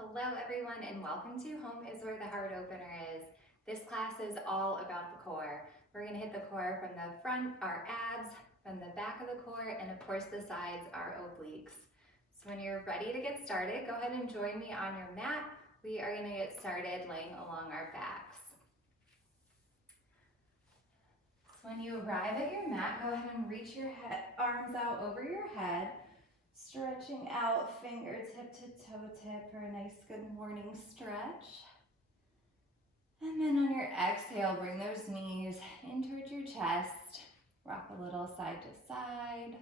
Hello everyone and welcome to Home is Where the Heart Opener is. This class is all about the core. We're going to hit the core from the front, our abs, from the back of the core, and of course the sides, our obliques. So when you're ready to get started, go ahead and join me on your mat. We are going to get started laying along our backs. So when you arrive at your mat, go ahead and reach your arms out over your head. Stretching out fingertip to toe tip for a nice good morning stretch. And then on your exhale, bring those knees in towards your chest. Rock a little side to side.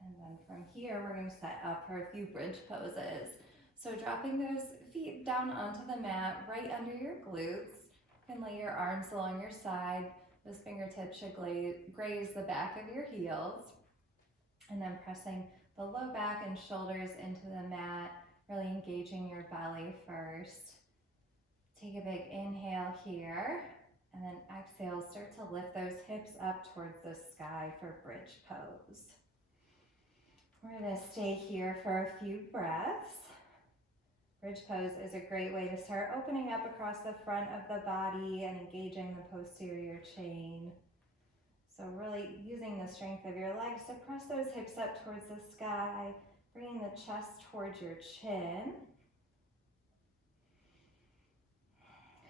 And then from here, we're going to set up for a few bridge poses. So dropping those feet down onto the mat, right under your glutes. You can lay your arms along your side. Those fingertips should graze the back of your heels. And then pressing the low back and shoulders into the mat, really engaging your belly first. Take a big inhale here, and then exhale, start to lift those hips up towards the sky for bridge pose. We're gonna stay here for a few breaths. Bridge pose is a great way to start opening up across the front of the body and engaging the posterior chain. So really using the strength of your legs to press those hips up towards the sky, bringing the chest towards your chin.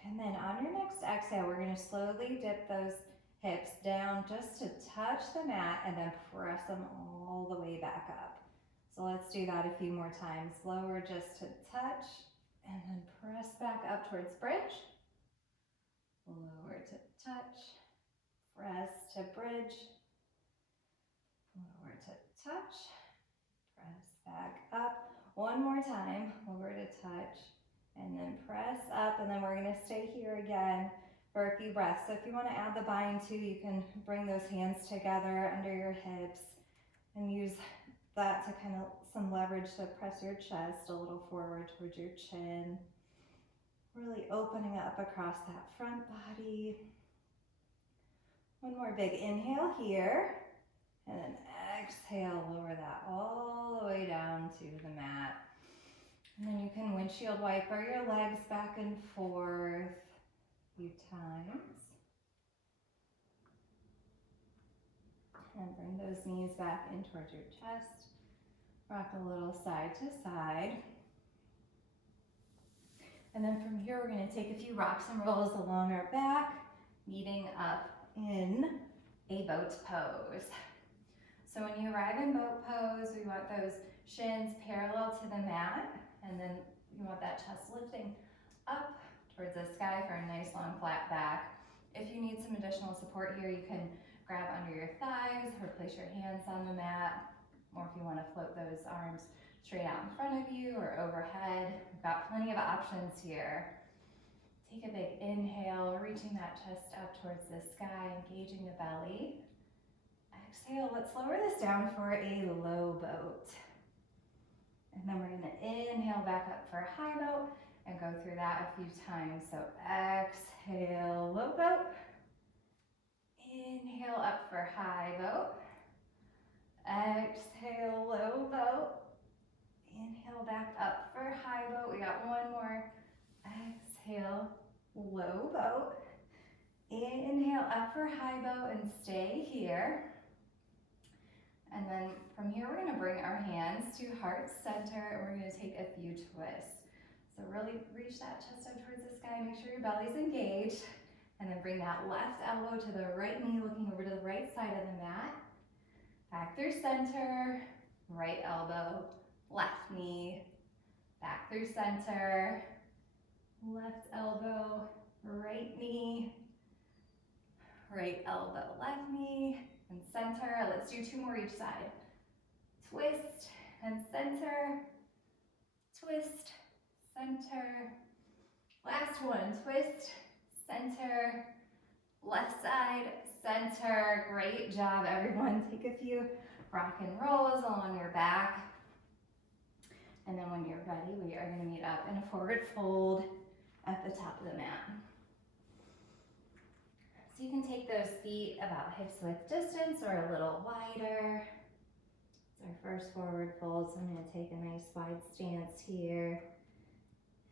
And then on your next exhale, we're going to slowly dip those hips down just to touch the mat and then press them all the way back up. So let's do that a few more times. Lower just to touch and then press back up towards bridge. Lower to touch. Press to bridge, lower to touch, press back up. One more time, lower to touch, and then press up, and then we're gonna stay here again for a few breaths. So if you wanna add the bind too, you can bring those hands together under your hips and use that to kind of some leverage to press your chest a little forward towards your chin. Really opening up across that front body. One more big inhale here, and then exhale, lower that all the way down to the mat. And then you can windshield wiper your legs back and forth a few times. And bring those knees back in towards your chest. Rock a little side to side. And then from here, we're going to take a few rocks and rolls along our back, meeting up in a boat pose. So when you arrive in boat pose, we want those shins parallel to the mat, and then you want that chest lifting up towards the sky for a nice long flat back. If you need some additional support here, you can grab under your thighs or place your hands on the mat, or if you want to float those arms straight out in front of you or overhead, we've got plenty of options here. Take a big inhale, reaching that chest up towards the sky, engaging the belly. Exhale, let's lower this down for a low boat. And then we're gonna inhale back up for a high boat and go through that a few times. So exhale, low boat. Inhale up for high boat. Exhale, low boat. Inhale back up for high boat. We got one more. Exhale, low boat. Inhale up for high boat and stay here. And then from here, we're gonna bring our hands to heart center and we're gonna take a few twists. So really reach that chest up towards the sky, make sure your belly's engaged, and then bring that left elbow to the right knee, looking over to the right side of the mat. Back through center, right elbow, left knee, back through center, left elbow, right knee, right elbow, left knee, and center. Let's do two more each side. Twist and center, twist, center. Last one, twist, center, left side, center. Great job, everyone. Take a few rock and rolls along your back. And then when you're ready, we are gonna meet up in a forward fold at the top of the mat. So you can take those feet about hips width distance or a little wider. It's our first forward fold, so I'm going to take a nice wide stance here.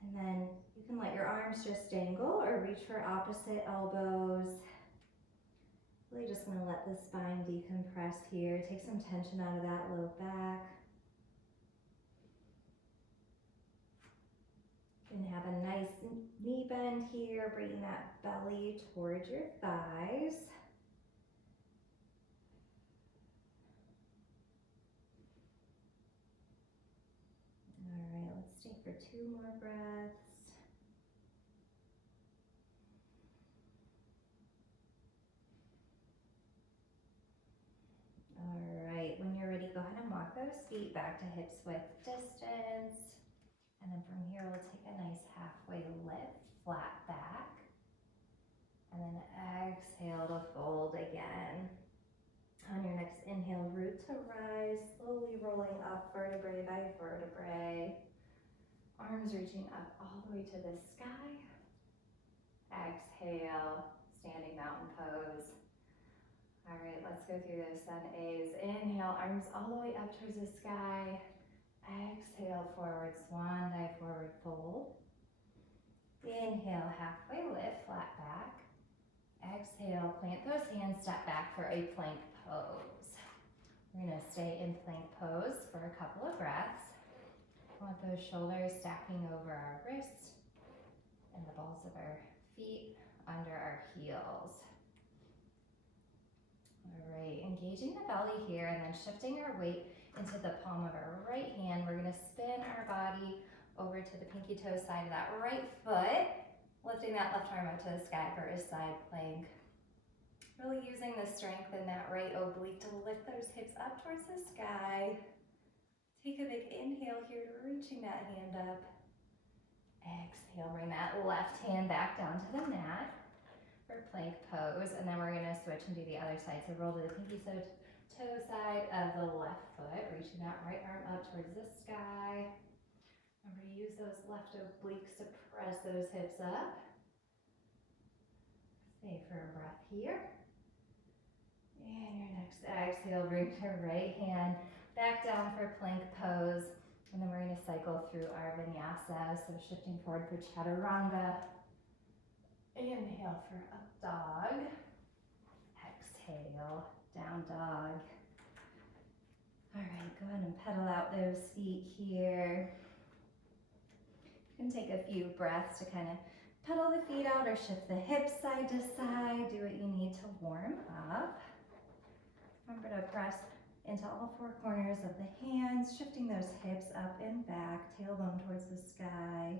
And then you can let your arms just dangle or reach for opposite elbows. Really just going to let the spine decompress here. Take some tension out of that low back. You can have a nice knee bend here, bringing that belly towards your thighs. All right, let's stay for 2 more breaths. All right, when you're ready, go ahead and walk those feet back to hips width distance. And then from here, we'll take a nice halfway lift, flat back. And then exhale to fold again. On your next inhale, root to rise, slowly rolling up vertebrae by vertebrae. Arms reaching up all the way to the sky. Exhale, standing mountain pose. All right, let's go through those sun A's. Inhale, arms all the way up towards the sky. Exhale, forward swan dive, forward fold. Inhale, halfway lift, flat back. Exhale, plant those hands, step back for a plank pose. We're gonna stay in plank pose for a couple of breaths. We want those shoulders stacking over our wrists and the balls of our feet under our heels. All right, engaging the belly here and then shifting our weight into the palm of our right hand. We're gonna spin our body over to the pinky toe side of that right foot, lifting that left arm up to the sky for a side plank. Really using the strength in that right oblique to lift those hips up towards the sky. Take a big inhale here, reaching that hand up. Exhale, bring that left hand back down to the mat for plank pose. And then we're gonna switch and do the other side. So roll to the pinky toe side of the left foot, reaching that right arm up towards the sky. Remember to use those left obliques to press those hips up. Stay for a breath here. And your next exhale, bring your right hand back down for plank pose. And then we're going to cycle through our vinyasa. So shifting forward for chaturanga. Inhale for up dog. Exhale, down dog. All right, go ahead and pedal out those feet here. You can take a few breaths to kind of pedal the feet out or shift the hips side to side. Do what you need to warm up. Remember to press into all 4 corners of the hands, shifting those hips up and back, tailbone towards the sky.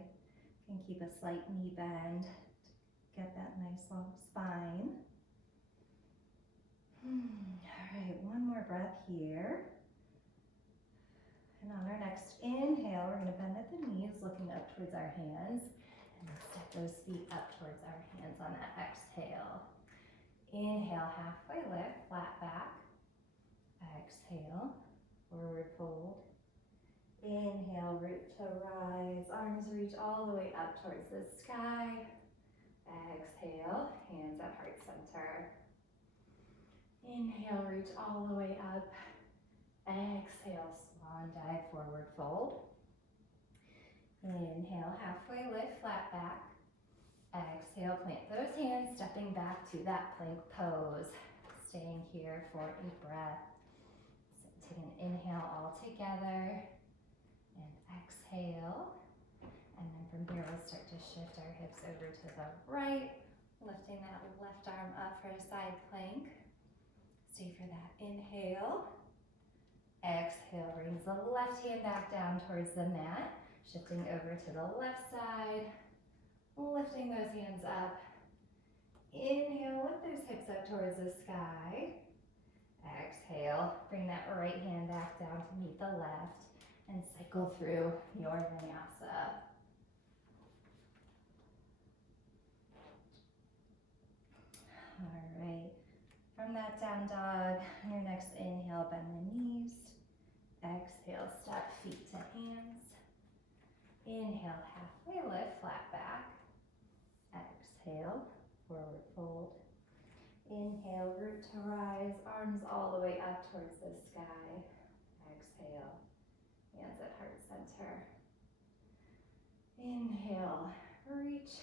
You can keep a slight knee bend to get that nice long spine. All right, one more breath here. And on our next inhale, we're going to bend at the knees, looking up towards our hands, and then step those feet up towards our hands on that exhale. Inhale, halfway lift, flat back. Exhale, forward fold. Inhale, root to rise. Arms reach all the way up towards the sky. Exhale, hands at heart center. Inhale, reach all the way up. Exhale, swan dive, forward fold. Inhale, halfway lift, flat back. Exhale, plant those hands, stepping back to that plank pose. Staying here for a breath. So take an inhale all together and exhale. And then from here, we'll start to shift our hips over to the right, lifting that left arm up for a side plank. Stay for that inhale. Exhale, brings the left hand back down towards the mat, shifting over to the left side, lifting those hands up. Inhale, lift those hips up towards the sky. Exhale, bring that right hand back down to meet the left and cycle through your vinyasa. All right, from that down dog, on your next inhale, bend the knees. Exhale, step feet to hands. Inhale, halfway lift, flat back. Exhale, forward fold. Inhale, root to rise, arms all the way up towards the sky. exhale, hands at heart center. Inhale, reach.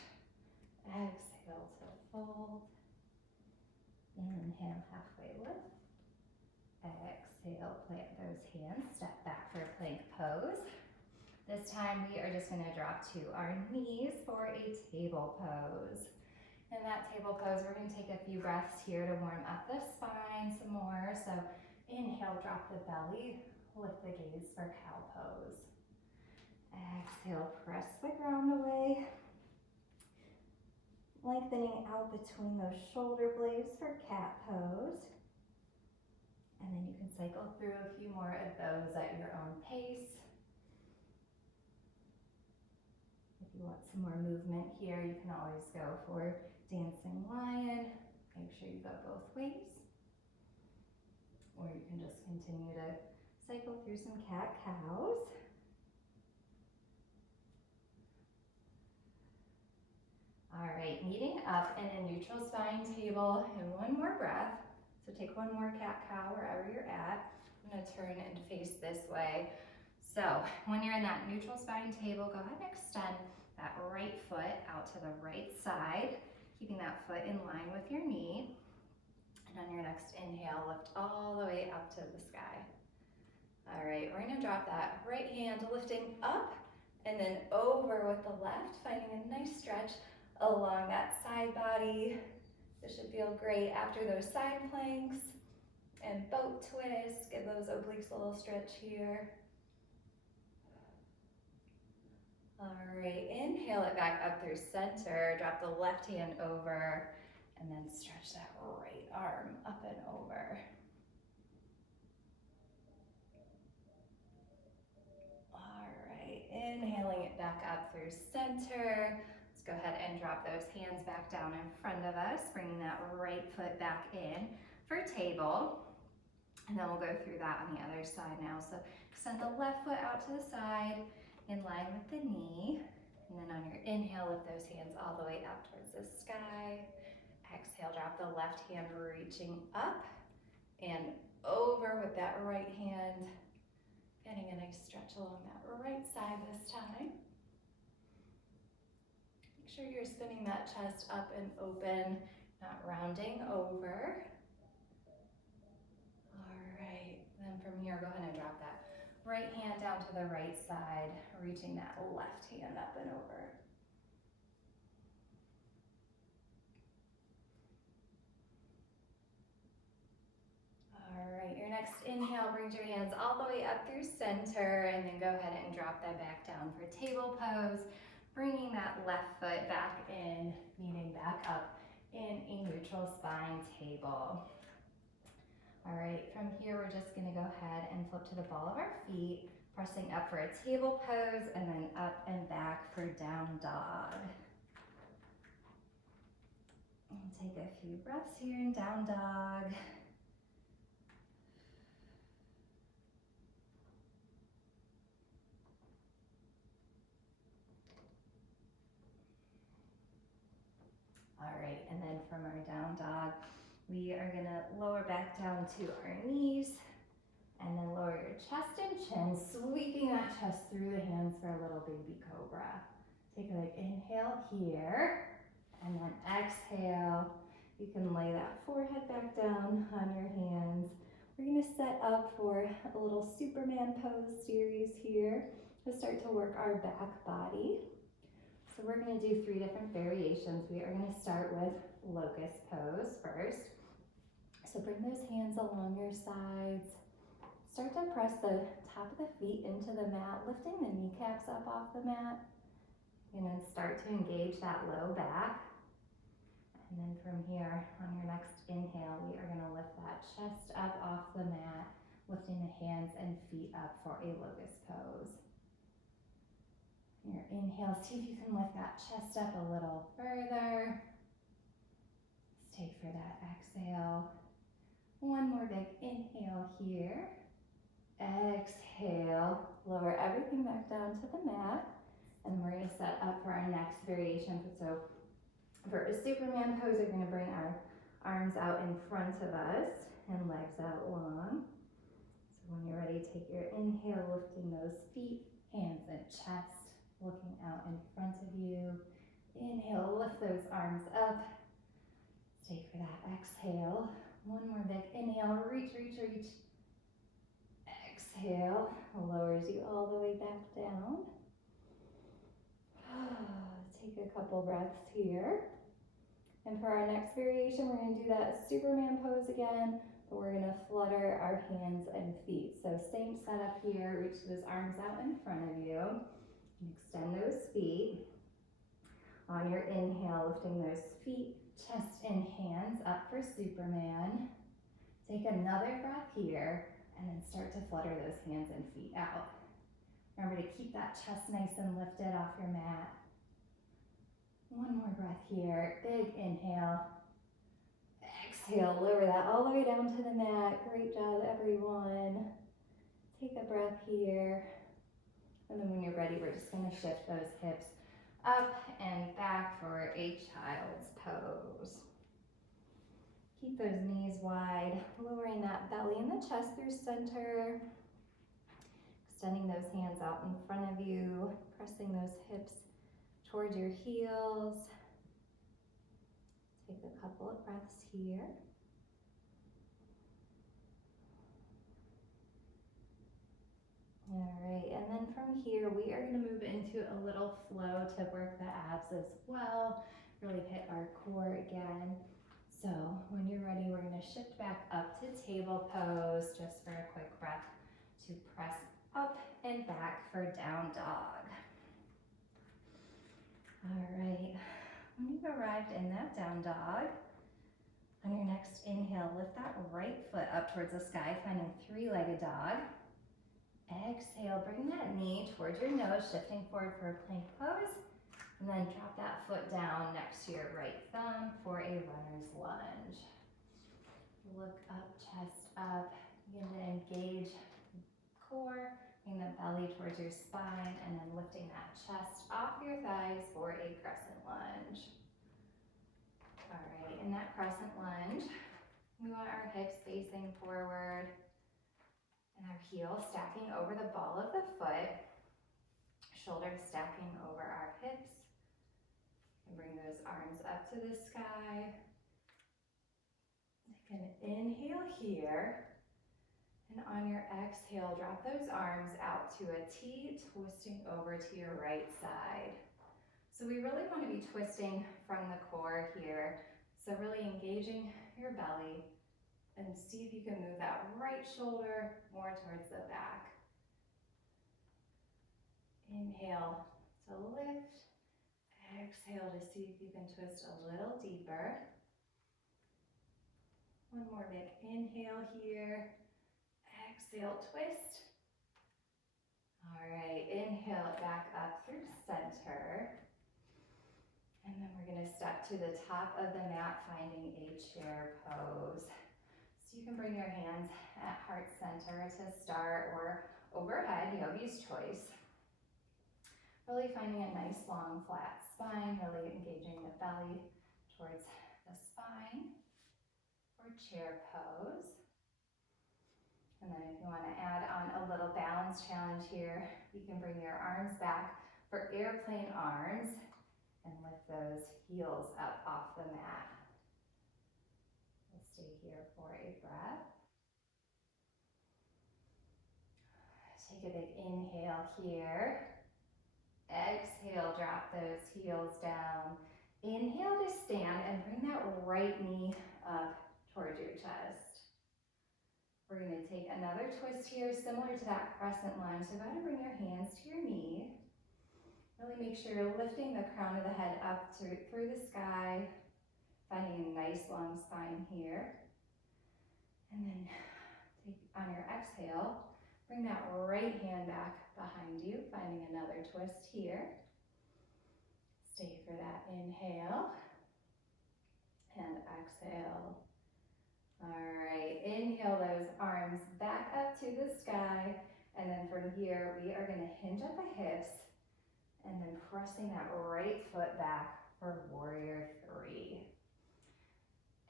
Exhale to fold. Inhale, halfway lift. Exhale, plant those hands, step back for plank pose. This time we are just going to drop to our knees for a table pose. In that table pose, we're going to take a few breaths here to warm up the spine some more. So inhale, drop the belly, lift the gaze for cow pose. Exhale, press the ground away. Lengthening out between those shoulder blades for cat pose. And then you can cycle through a few more of those at your own pace. If you want some more movement here, you can always go for dancing lion. Make sure you go both ways. Or you can just continue to cycle through some cat cows. All right, meeting up in a neutral spine table and one more breath. So take one more cat cow wherever you're at. I'm gonna turn and face this way. So when you're in that neutral spine table, go ahead and extend that right foot out to the right side, keeping that foot in line with your knee. And on your next inhale, lift all the way up to the sky. All right, we're gonna drop that right hand lifting up and then over with the left, finding a nice stretch along that side body. This should feel great after those side planks and boat twists. Give those obliques a little stretch here. All right, inhale it back up through center. Drop the left hand over and then stretch that right arm up and over. All right, inhaling it back up through center. Go ahead and drop those hands back down in front of us, bringing that right foot back in for table. And then we'll go through that on the other side now. So extend the left foot out to the side, in line with the knee. And then on your inhale, lift those hands all the way up towards the sky. Exhale, drop the left hand reaching up and over with that right hand. Getting a nice stretch along that right side this time. Make sure you're spinning that chest up and open, not rounding over. All right, then from here, go ahead and drop that right hand down to the right side, reaching that left hand up and over. All right, your next inhale brings your hands all the way up through center, and then go ahead and drop that back down for table pose. Bringing that left foot back in, meeting back up in a neutral spine table. All right, from here, we're just gonna go ahead and flip to the ball of our feet, pressing up for a table pose, and then up and back for down dog. And take a few breaths here in down dog. All right, and then from our down dog, we are gonna lower back down to our knees and then lower your chest and chin, sweeping that chest through the hands for a little baby cobra. Take a big inhale here and then exhale. You can lay that forehead back down on your hands. We're gonna set up for a little Superman pose series here to start to work our back body. So we're going to do 3 different variations. We are going to start with locust pose first. So bring those hands along your sides. Start to press the top of the feet into the mat, lifting the kneecaps up off the mat. And then start to engage that low back. And then from here, on your next inhale, we are going to lift that chest up off the mat, lifting the hands and feet up for a locust pose. Your inhale, see if you can lift that chest up a little further. Stay for that exhale. One more big inhale here. Exhale, lower everything back down to the mat. And we're gonna set up for our next variation. So for a Superman pose, we're gonna bring our arms out in front of us and legs out long. So when you're ready, take your inhale, lifting those feet, hands and chest, looking out in front of you. Inhale, lift those arms up. Stay for that exhale. One more big inhale, reach, reach, reach. Exhale, lowers you all the way back down. Take a couple breaths here. And for our next variation, we're going to do that Superman pose again, but we're going to flutter our hands and feet. So same setup here, reach those arms out in front of you, and extend those feet. On your inhale, lifting those feet, chest and hands up for Superman. Take another breath here, and then start to flutter those hands and feet out. Remember to keep that chest nice and lifted off your mat. One more breath here, big inhale. Exhale, lower that all the way down to the mat. Great job, everyone. Take a breath here. And then when you're ready, we're just gonna shift those hips up and back for a child's pose. Keep those knees wide, lowering that belly and the chest through center. Extending those hands out in front of you, pressing those hips towards your heels. Take a couple of breaths here. All right, and then from here, we are gonna move into a little flow to work the abs as well, really hit our core again. So when you're ready, we're gonna shift back up to table pose, just for a quick breath to press up and back for down dog. All right, when you've arrived in that down dog, on your next inhale, lift that right foot up towards the sky, finding three-legged dog. Exhale, bring that knee towards your nose, shifting forward for a plank pose, and then drop that foot down next to your right thumb for a runner's lunge. Look up, chest up, begin to engage core, bring the belly towards your spine, and then lifting that chest off your thighs for a crescent lunge. All right, in that crescent lunge, we want our hips facing forward, and our heel stacking over the ball of the foot, shoulders stacking over our hips. And bring those arms up to the sky. Take an inhale here. And on your exhale, drop those arms out to a T, twisting over to your right side. So we really want to be twisting from the core here. So really engaging your belly, and see if you can move that right shoulder more towards the back. Inhale to lift. Exhale to see if you can twist a little deeper. One more big inhale here. Exhale, twist. All right, inhale it back up through center. And then we're gonna step to the top of the mat, finding a chair pose. So you can bring your hands at heart center to start, or overhead, yogi's choice. Really finding a nice long flat spine, really engaging the belly towards the spine for chair pose. And then if you want to add on a little balance challenge here, you can bring your arms back for airplane arms and lift those heels up off the mat. We'll stay here for a breath. Take a big inhale here. Exhale, drop those heels down. Inhale to stand and bring that right knee up towards your chest. We're going to take another twist here, similar to that crescent lunge. So go ahead and bring your hands to your knee. Really make sure you're lifting the crown of the head up through the sky, finding a nice long spine here. And then take on your exhale, bring that right hand back behind you, finding another twist here. Stay for that inhale and exhale. All right, inhale those arms back up to the sky. And then from here, we are gonna hinge at the hips and then pressing that right foot back for warrior three.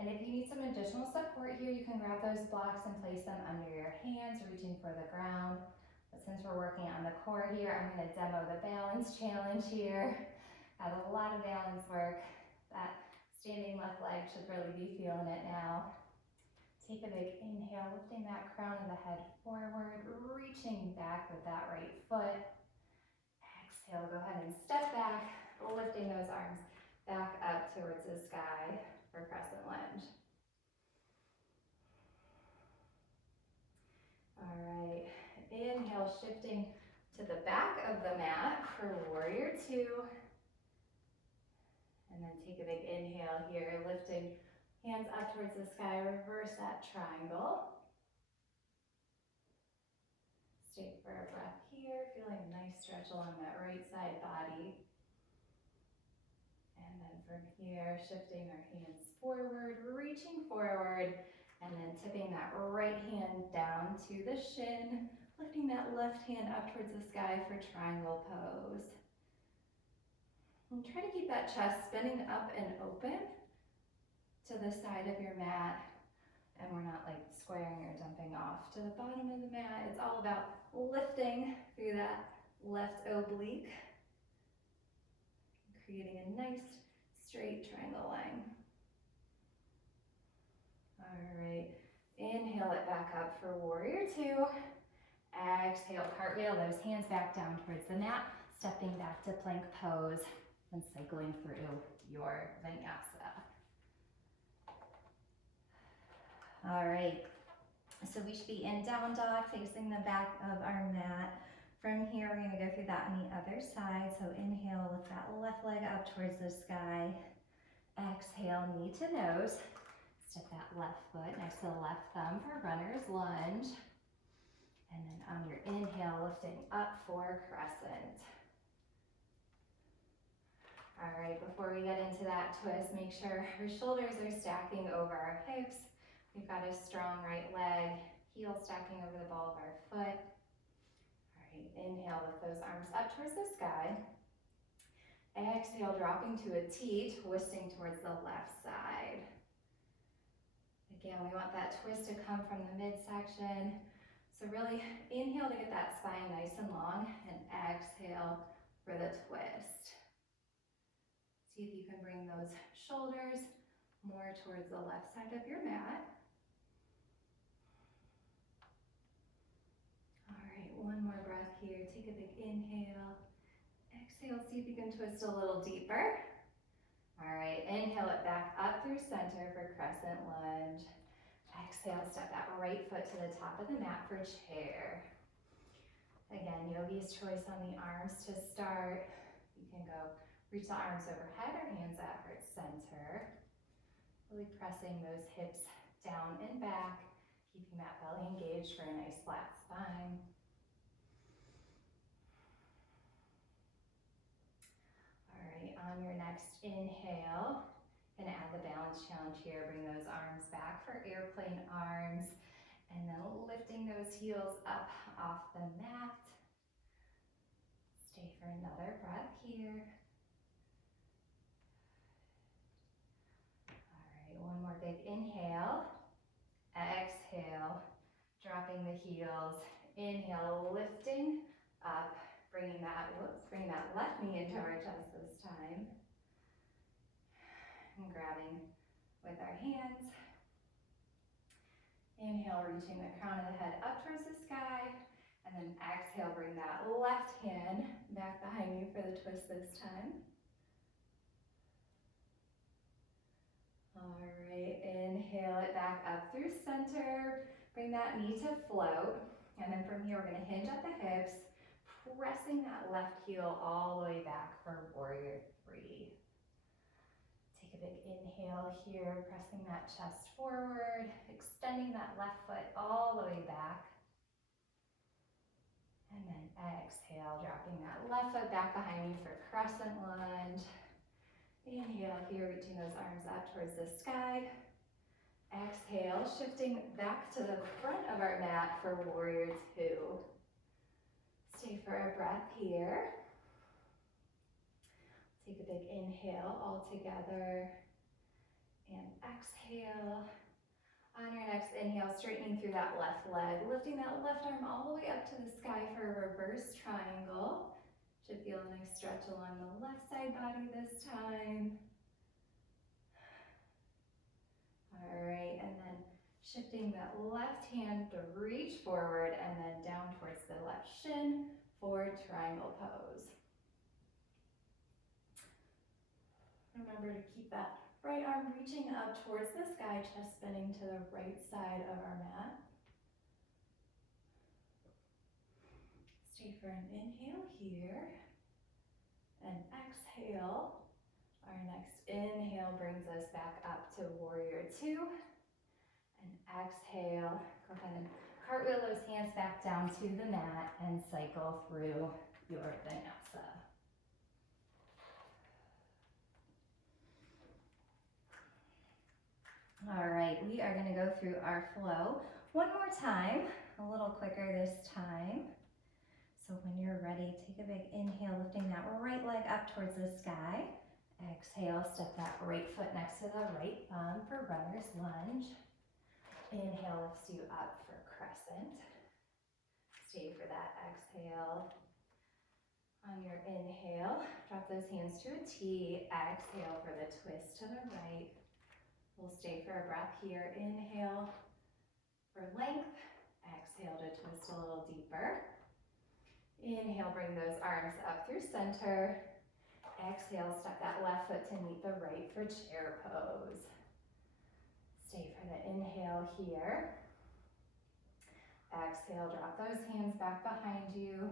And if you need some additional support here, you can grab those blocks and place them under your hands, reaching for the ground. But since we're working on the core here, I'm going to demo the balance challenge here. Got a lot of balance work. That standing left leg should really be feeling it now. Take a big inhale, lifting that crown of the head forward, reaching back with that right foot. Exhale, go ahead and step back, lifting those arms back up towards the sky for crescent lunge. All right, inhale, shifting to the back of the mat for warrior two. And then take a big inhale here, lifting hands up towards the sky, reverse that triangle. Stay for a breath here, feeling a nice stretch along that right side body. And then from here, shifting our hands forward, reaching forward, and then tipping that right hand down to the shin, lifting that left hand up towards the sky for triangle pose. And try to keep that chest spinning up and open to the side of your mat. And we're not like squaring or dumping off to the bottom of the mat. It's all about lifting through that left oblique, creating a nice straight triangle line. All right, inhale it back up for warrior two. Exhale, cartwheel those hands back down towards the mat, stepping back to plank pose and cycling through your vinyasa. All right, so we should be in down dog, facing the back of our mat. From here, we're gonna go through that on the other side. So inhale, lift that left leg up towards the sky. Exhale, knee to nose. Step that left foot next to the left thumb for runner's lunge. And then on your inhale, lifting up for crescent. All right, before we get into that twist, make sure our shoulders are stacking over our hips. We've got a strong right leg, heel stacking over the ball of our foot. All right, inhale, lift those arms up towards the sky. Exhale, dropping to a T, twisting towards the left side. Again, we want that twist to come from the midsection. So really inhale to get that spine nice and long, and exhale for the twist. See if you can bring those shoulders more towards the left side of your mat. All right, one more breath here. Take a big inhale. Exhale, see if you can twist a little deeper. All right, inhale it back up through center for crescent lunge. Exhale, step that right foot to the top of the mat for chair. Again, yogi's choice on the arms to start. You can go reach the arms overhead or hands at heart center. Really pressing those hips down and back, keeping that belly engaged for a nice flat spine. All right, on your next inhale, gonna add the balance challenge here. Bring those arms back for airplane arms, and then lifting those heels up off the mat. Stay for another breath here. All right, one more big inhale. Exhale, dropping the heels. Inhale, lifting up, bringing that left knee into our chest this time. And grabbing with our hands. Inhale, reaching the crown of the head up towards the sky. And then exhale, bring that left hand back behind you for the twist this time. All right, inhale it back up through center. Bring that knee to float. And then from here, we're gonna hinge at the hips, pressing that left heel all the way back for warrior three. Take a big inhale here, pressing that chest forward, extending that left foot all the way back. And then exhale, dropping that left foot back behind you for crescent lunge. Inhale here, reaching those arms up towards the sky. Exhale, shifting back to the front of our mat for warrior two. Stay for a breath here. Take a big inhale all together. And exhale. On your next inhale, straightening through that left leg, lifting that left arm all the way up to the sky for a reverse triangle. Should feel a nice stretch along the left side body this time. All right, and then shifting that left hand to reach forward and then down towards the left shin, forward triangle pose. Remember to keep that right arm reaching up towards the sky, chest bending to the right side of our mat. Stay for an inhale here, and exhale. Our next inhale brings us back up to warrior two, and exhale, go ahead and cartwheel those hands back down to the mat and cycle through your vinyasa. All right, we are going to go through our flow one more time, a little quicker this time. So when you're ready, take a big inhale, lifting that right leg up towards the sky. Exhale, step that right foot next to the right thumb for runner's lunge. Inhale lifts you up for crescent. Stay for that exhale. On your inhale, drop those hands to a T. Exhale for the twist to the right. We'll stay for a breath here. Inhale for length. Exhale to twist a little deeper. Inhale, bring those arms up through center. Exhale, step that left foot to meet the right for chair pose. Stay for the inhale here. Exhale, drop those hands back behind you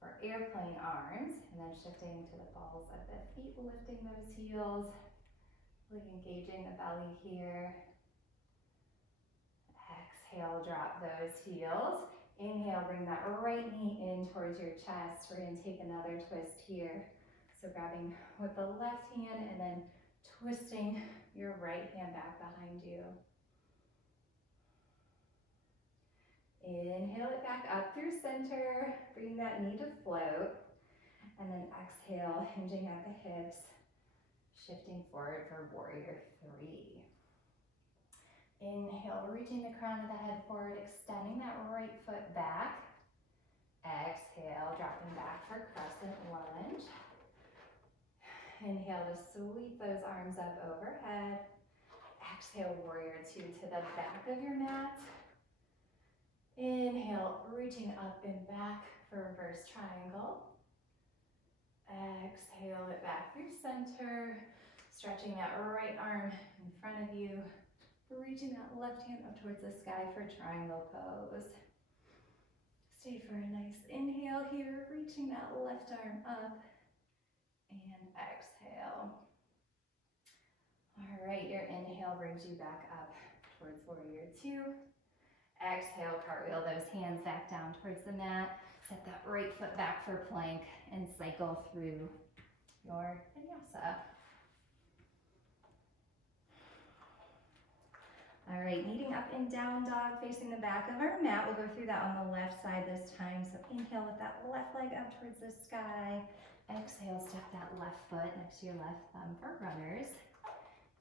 for airplane arms, and then shifting to the balls of the feet, lifting those heels. Really engaging the belly here. Exhale, drop those heels. Inhale, bring that right knee in towards your chest. We're going to take another twist here. So grabbing with the left hand and then twisting your right hand back behind you. Inhale it back up through center. Bring that knee to float. And then exhale, hinging at the hips. Shifting forward for warrior three. Inhale, reaching the crown of the head forward, extending that right foot back. Exhale, dropping back for crescent lunge. Inhale to sweep those arms up overhead. Exhale, warrior two to the back of your mat. Inhale, reaching up and back for reverse triangle. Exhale it back through center, stretching that right arm in front of you, reaching that left hand up towards the sky for triangle pose. Stay for a nice inhale here, reaching that left arm up, and exhale. All right, your inhale brings you back up towards warrior two. Exhale, cartwheel those hands back down towards the mat. Set that right foot back for plank and cycle through your vinyasa. All right, meeting up in down dog, facing the back of our mat. We'll go through that on the left side this time. So inhale with that left leg up towards the sky. Exhale, step that left foot next to your left thumb for runners.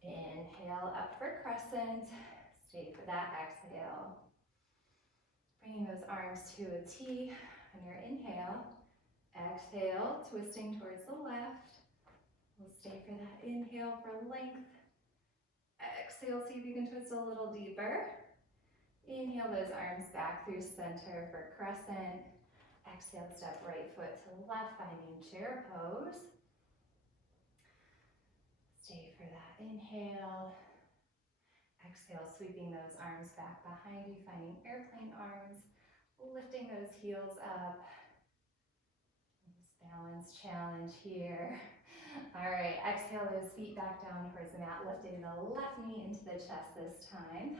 Inhale up for crescent. Stay for that exhale. Bringing those arms to a T on your inhale. Exhale, twisting towards the left. We'll stay for that inhale for length. Exhale, see if you can twist a little deeper. Inhale those arms back through center for crescent. Exhale, step right foot to left, finding chair pose. Stay for that inhale. Exhale, sweeping those arms back behind you, finding airplane arms, lifting those heels up. This balance challenge here. All right, exhale those feet back down towards the mat, lifting the left knee into the chest this time.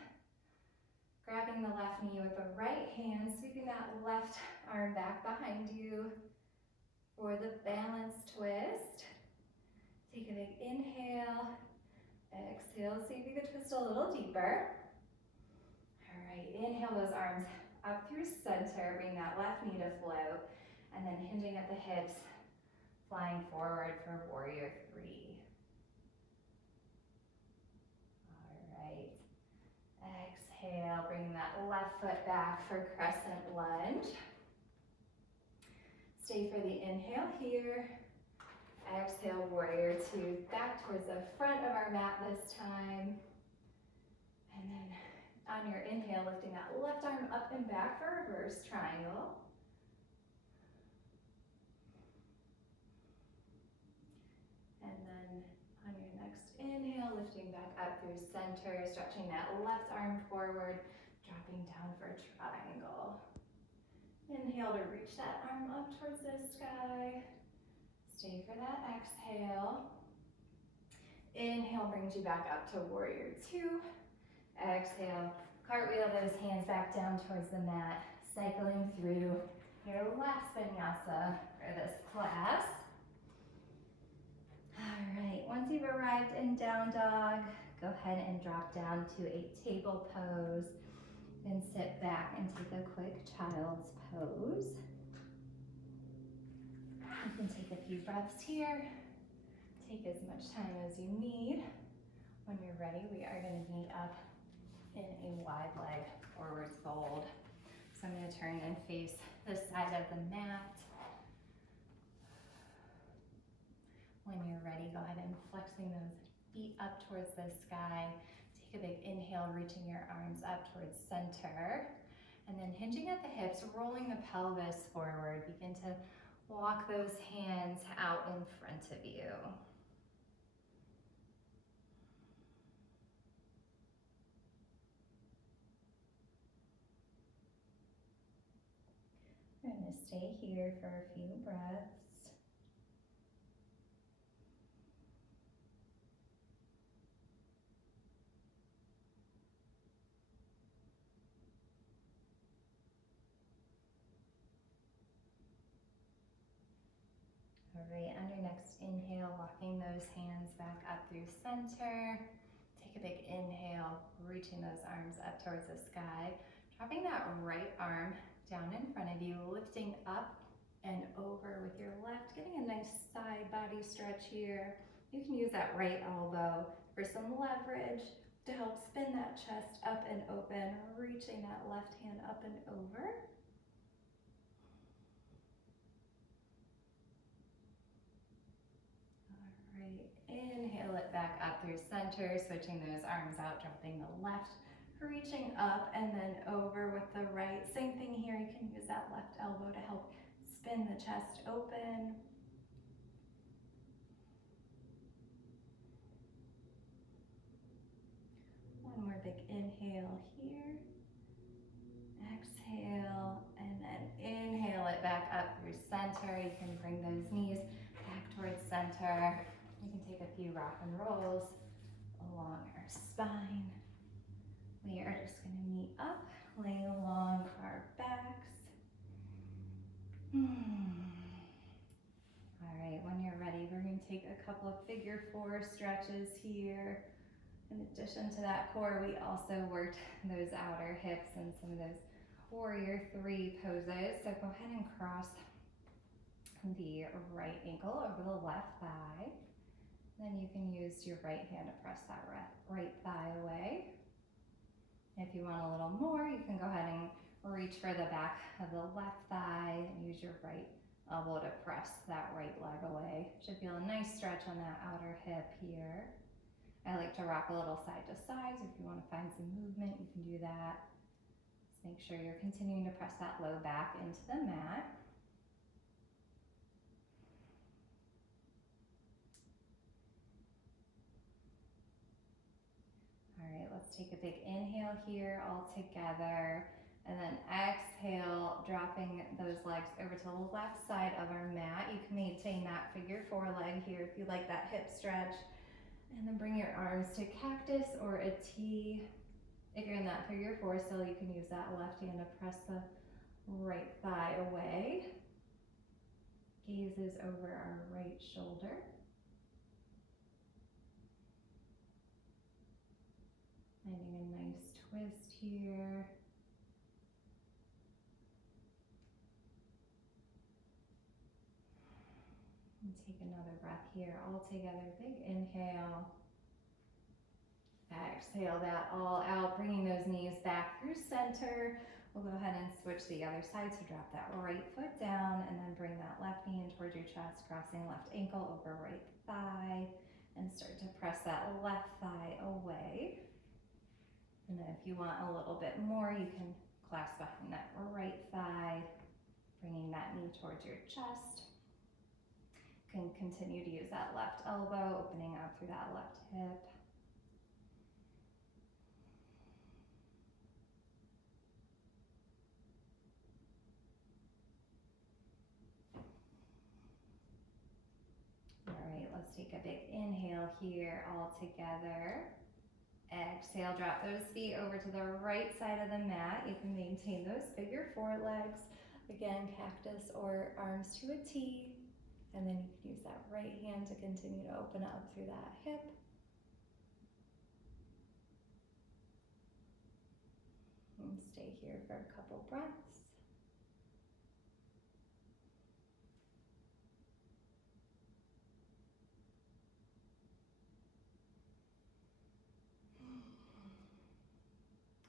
Grabbing the left knee with the right hand, sweeping that left arm back behind you for the balance twist. Take a big inhale. Exhale, see if you can twist a little deeper. All right, inhale those arms up through center, bring that left knee to float, and then hinging at the hips, flying forward for warrior three. exhale, bringing that left foot back for crescent lunge. Stay for the inhale here. Exhale, warrior two, back towards the front of our mat this time. And then on your inhale, lifting that left arm up and back for reverse triangle. And then on your next inhale, lifting back up through center, stretching that left arm forward, dropping down for triangle. Inhale to reach that arm up towards the sky. Stay for that exhale. Inhale brings you back up to warrior two. Exhale, cartwheel those hands back down towards the mat, cycling through your last vinyasa for this class. All right, once you've arrived in down dog, go ahead and drop down to a table pose. Then sit back and take a quick child's pose. You can take a few breaths here. Take as much time as you need. When you're ready, we are going to meet up in a wide leg forward fold. So I'm going to turn and face the side of the mat. When you're ready, go ahead and flexing those feet up towards the sky. Take a big inhale, reaching your arms up towards center. And then hinging at the hips, rolling the pelvis forward. Begin to walk those hands out in front of you. We're going to stay here for a few breaths. All right, on your next inhale, walking those hands back up through center. Take a big inhale, reaching those arms up towards the sky. Dropping that right arm down in front of you, lifting up and over with your left, getting a nice side body stretch here. You can use that right elbow for some leverage to help spin that chest up and open, reaching that left hand up and over. Inhale it back up through center, switching those arms out, dropping the left, reaching up and then over with the right. Same thing here, you can use that left elbow to help spin the chest open. One more big inhale here. Exhale, and then inhale it back up through center. You can bring those knees back towards center. You can take a few rock and rolls along our spine. We are just going to meet up, laying along our backs. All right, when you're ready, we're going to take a couple of figure four stretches here. In addition to that core, we also worked those outer hips and some of those warrior three poses. So go ahead and cross the right ankle over the left thigh. Then you can use your right hand to press that right thigh away. If you want a little more, you can go ahead and reach for the back of the left thigh and use your right elbow to press that right leg away. Should feel a nice stretch on that outer hip here. I like to rock a little side to side, so if you want to find some movement, you can do that. Just make sure you're continuing to press that low back into the mat. All right, let's take a big inhale here all together, and then exhale, dropping those legs over to the left side of our mat. You can maintain that figure four leg here if you like that hip stretch, and then bring your arms to cactus or a T. If you're in that figure four still, you can use that left hand to press the right thigh away. Gazes over our right shoulder. Finding a nice twist here. And take another breath here all together. Big inhale. Exhale that all out, bringing those knees back through center. We'll go ahead and switch the other side, so drop that right foot down and then bring that left knee in towards your chest, crossing left ankle over right thigh, and start to press that left thigh away. And then if you want a little bit more, you can clasp behind that right thigh, bringing that knee towards your chest. You can continue to use that left elbow, opening up through that left hip. All right, let's take a big inhale here all together. Exhale, drop those feet over to the right side of the mat. You can maintain those figure four legs. Again, cactus or arms to a T. And then you can use that right hand to continue to open up through that hip. And stay here for a couple breaths.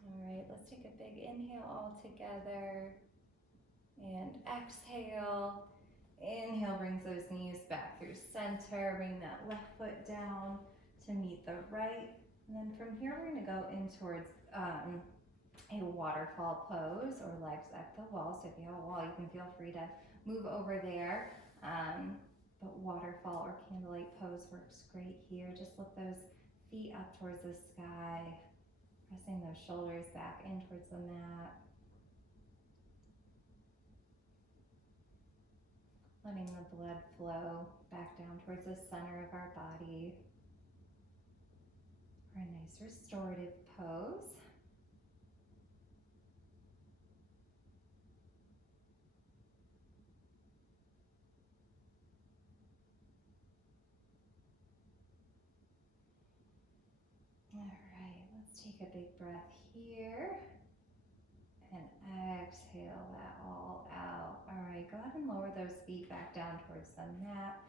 All right, let's take a big inhale all together. And exhale. Inhale brings those knees back through center. Bring that left foot down to meet the right. And then from here, we're going to go in towards a waterfall pose, or legs at the wall. So if you have a wall, you can feel free to move over there. But waterfall or candlelight pose works great here. Just lift those feet up towards the sky, pressing those shoulders back in towards the mat. Letting the blood flow back down towards the center of our body for a nice restorative pose. All right, let's take a big breath here. And exhale that all out. All right, go ahead and lower those feet back down towards the mat.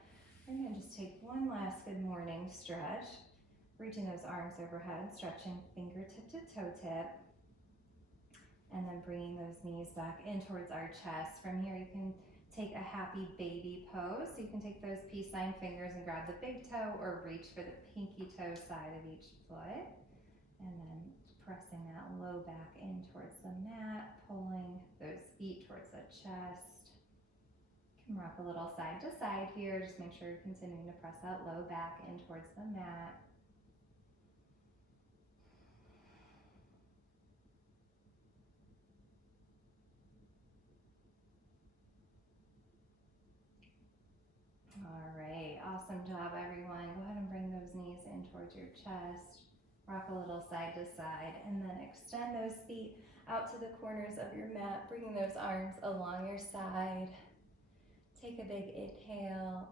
We're gonna just take one last good morning stretch. Reaching those arms overhead, stretching fingertip to toe tip. And then bringing those knees back in towards our chest. From here, you can take a happy baby pose. So you can take those peace sign fingers and grab the big toe or reach for the pinky toe side of each foot. And then pressing that low back in towards the mat, pulling those feet towards the chest. You can rock a little side to side here. Just make sure you're continuing to press that low back in towards the mat. All right, awesome job everyone. Go ahead and bring those knees in towards your chest. Rock a little side to side, and then extend those feet out to the corners of your mat, bringing those arms along your side. Take a big inhale,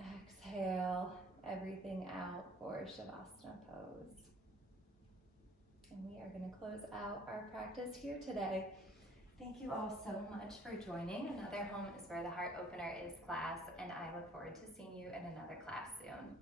exhale, everything out for Shavasana pose. And we are going to close out our practice here today. Thank you all so much for joining. Another Home is Where the Heart Opener is class, and I look forward to seeing you in another class soon.